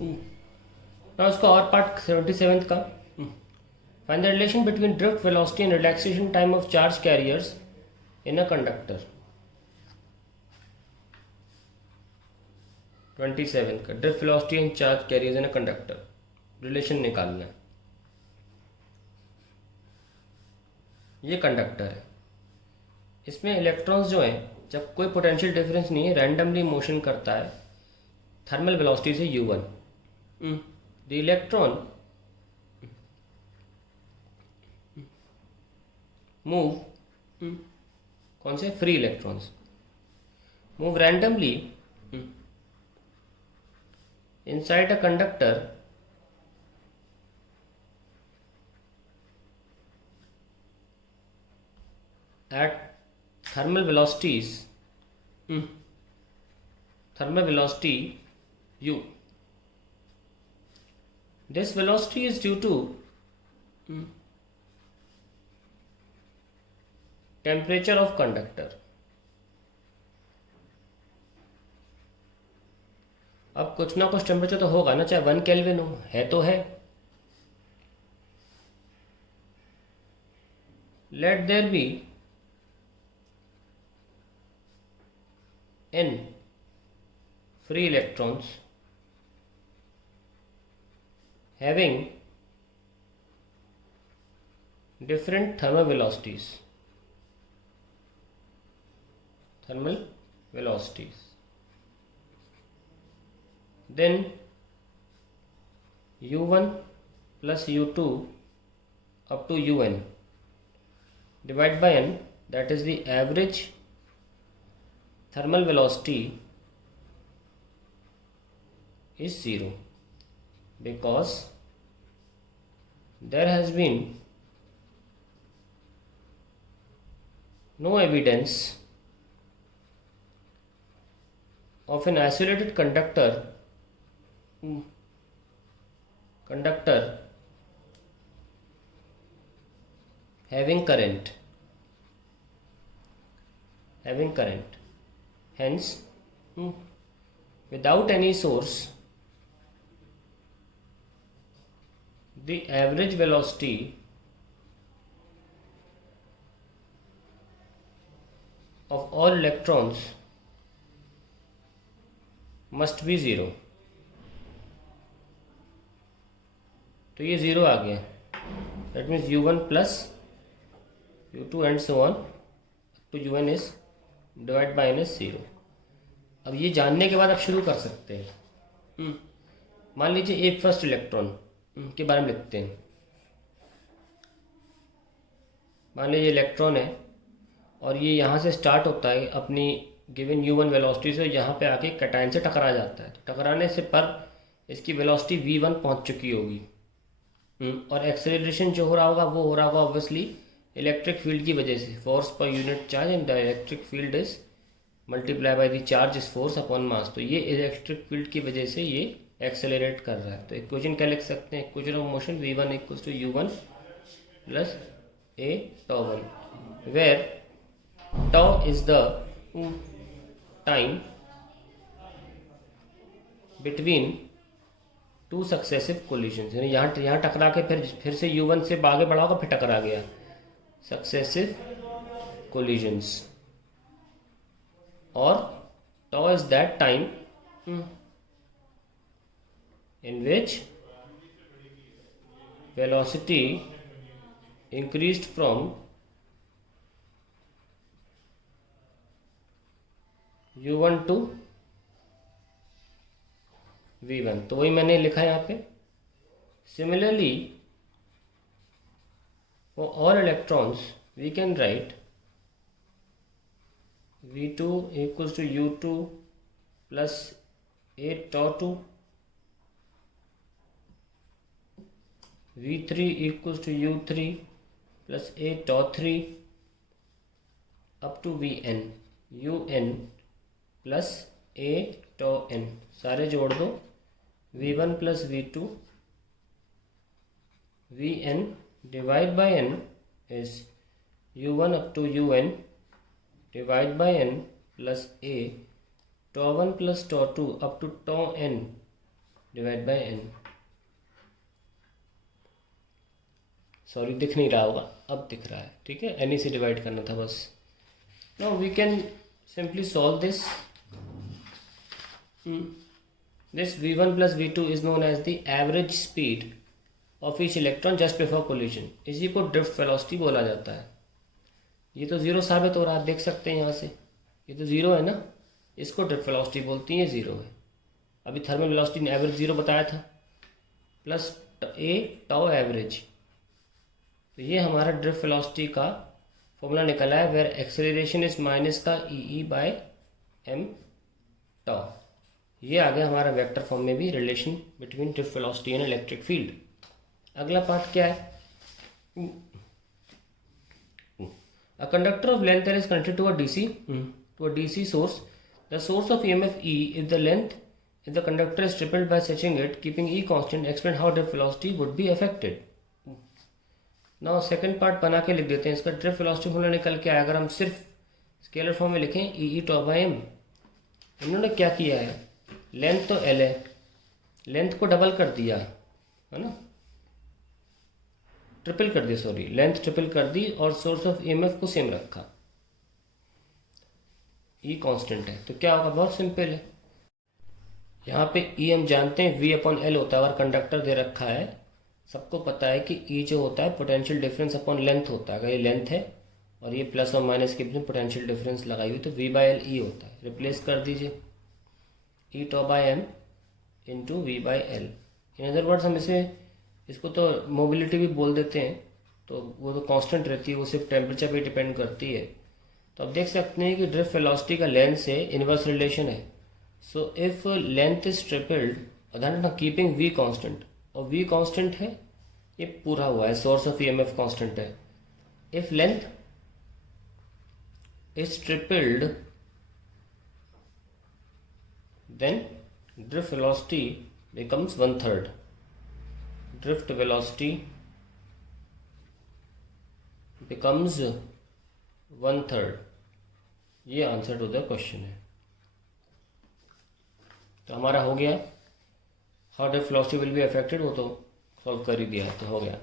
ना उसका और पार्ट 77 का, find the relation between drift velocity and relaxation time of charge carriers in a conductor. 27 का, drift velocity and charge carriers in a conductor, relation निकालना है। ये conductor है, इसमें इलेक्ट्रॉन्स जो हैं, जब कोई पोटेंशियल डिफरेंस नहीं है, रैंडमली मोशन करता है थर्मल वेलोसिटी से u1। द इलेक्ट्रॉन मूव, कौन से free electrons move randomly inside a conductor at thermal velocities, thermal velocity u. This velocity is due to temperature of conductor. अब कुछ ना कुछ टेम्परेचर तो होगा ना, चाहे 1 केल्विन हो, है तो है। Let there be n free electrons having different thermal velocities, then u1 plus u2 up to un divided by n, that is the average thermal velocity is 0, because there has been no evidence of an isolated conductor having current. Hence, without any source, the average velocity of all electrons must be 0. तो ये 0 आ गया, that means u1 plus u2 and so on to un is divided by n is 0. अब ये जानने के बाद आप शुरू कर सकते हैं। मान लीजिए एक फर्स्ट इलेक्ट्रॉन के बारे में लिखते हैं। मान लीजिए इलेक्ट्रॉन है और ये यहाँ से स्टार्ट होता है अपनी गिवन u1 वेलोसिटी से, यहाँ पे आके कैटायन से टकरा जाता है। तो टकराने से पर इसकी वेलोसिटी v1 पहुँच चुकी होगी, और एक्सेलरेशन जो हो रहा होगा वो हो रहा होगा ऑब्वियसली इलेक्ट्रिक फील्ड की वजह से, force per unit charge and the electric field is multiply by the charge is force upon mass. तो ये इलेक्ट्रिक फील्ड की वजह से ये एक्सेलरेट कर रहा है। तो इक्वेशन क्या लिख सकते हैं? Equation of motion v1 equals to u1 plus a τ1, where τ is the time between two successive collisions. यानी यहाँ टकरा के फिर से u1 से आगे बढ़ा होगा, फिर टकरा गया, सक्सेसिव कोलिजन्स। और tau is that time in which velocity increased from u1 to v1। तो वही मैंने लिखा है यहाँ पे। Similarly, for all electrons we can write v2 equals to u2 plus a τ2, v3 equals to u3 plus a τ3 up to vn, un plus a τn। सारे जोड़ दो, v1 plus v2 vn divide by n is u1 up to un divide by n plus a τ1 plus τ2 up to τn divide by n. Sorry दिख नहीं रहा होगा, अब दिख रहा है, ठीक है, एन से डिवाइड करना था बस। Now we can simply solve this. This v1 plus v2 is known as the average speed of each electron just before collision। इसी को ड्रिफ्ट वेलोसिटी बोला जाता है। ये तो ज़ीरो साबित हो रहा है, आप देख सकते हैं यहाँ से, ये तो ज़ीरो है ना, इसको ड्रिफ्ट वेलोसिटी बोलती है, ज़ीरो है। अभी थर्मल वेलोसिटी ने एवरेज ज़ीरो बताया था, प्लस ए टाउ एवरेज, तो ये हमारा ड्रिफ्ट वेलोसिटी का फॉर्मूला निकला है, वेयर एक्सेलरेशन इज माइनस का ई बाय एम टाउ। ये आ गया हमारा वेक्टर फॉर्म में भी relation between drift velocity and electric field. अगला पार्ट क्या है? A conductor of length is connected to a DC source. The source of EMF E if the length if the conductor is tripled by stretching it keeping E constant, explain how drift velocity would be affected. Now second part बना के लिख देते हैं। इसका drift velocity formula निकल के आया, अगर हम सिर्फ स्केलर फॉर्म में लिखें ई टॉ बाय एम। इन्होंने क्या किया है, लेंथ तो एल है, लेंथ को डबल कर दिया है ना, ट्रिपल कर दी, सॉरी लेंथ ट्रिपल कर दी, और सोर्स ऑफ ईएमएफ को सेम रखा, ई कांस्टेंट है, तो क्या होगा, बहुत सिंपल है। यहाँ पे ई हम जानते हैं वी अपॉन एल होता है, अगर कंडक्टर दे रखा है, सबको पता है कि ई जो होता है पोटेंशियल डिफरेंस अपॉन लेंथ होता है। अगर ये लेंथ है और ये प्लस और माइनस के बीच में पोटेंशियल डिफरेंस लगाई हुई, तो वी बाई एल ई होता है। रिप्लेस कर दीजिए e tau by m into v by l. In other words हम इसको तो मोबिलिटी भी बोल देते हैं, तो वो तो कांस्टेंट रहती है, वो सिर्फ टेम्परेचर पे डिपेंड करती है। तो आप देख सकते हैं कि ड्रिफ्ट वेलोसिटी का लेंथ से इनवर्स रिलेशन है। So if length is tripled, ध्यान रखना कीपिंग वी कांस्टेंट, और वी कांस्टेंट है, ये पूरा हुआ है, सोर्स ऑफ ईएमएफ कांस्टेंट है। If length is tripled then drift velocity becomes 1/3। drift velocity becomes 1/3। ये आंसर टू द क्वेश्चन है। तो हमारा हो गया how drift velocity will be affected, वो तो सॉल्व कर ही दिया, तो हो गया।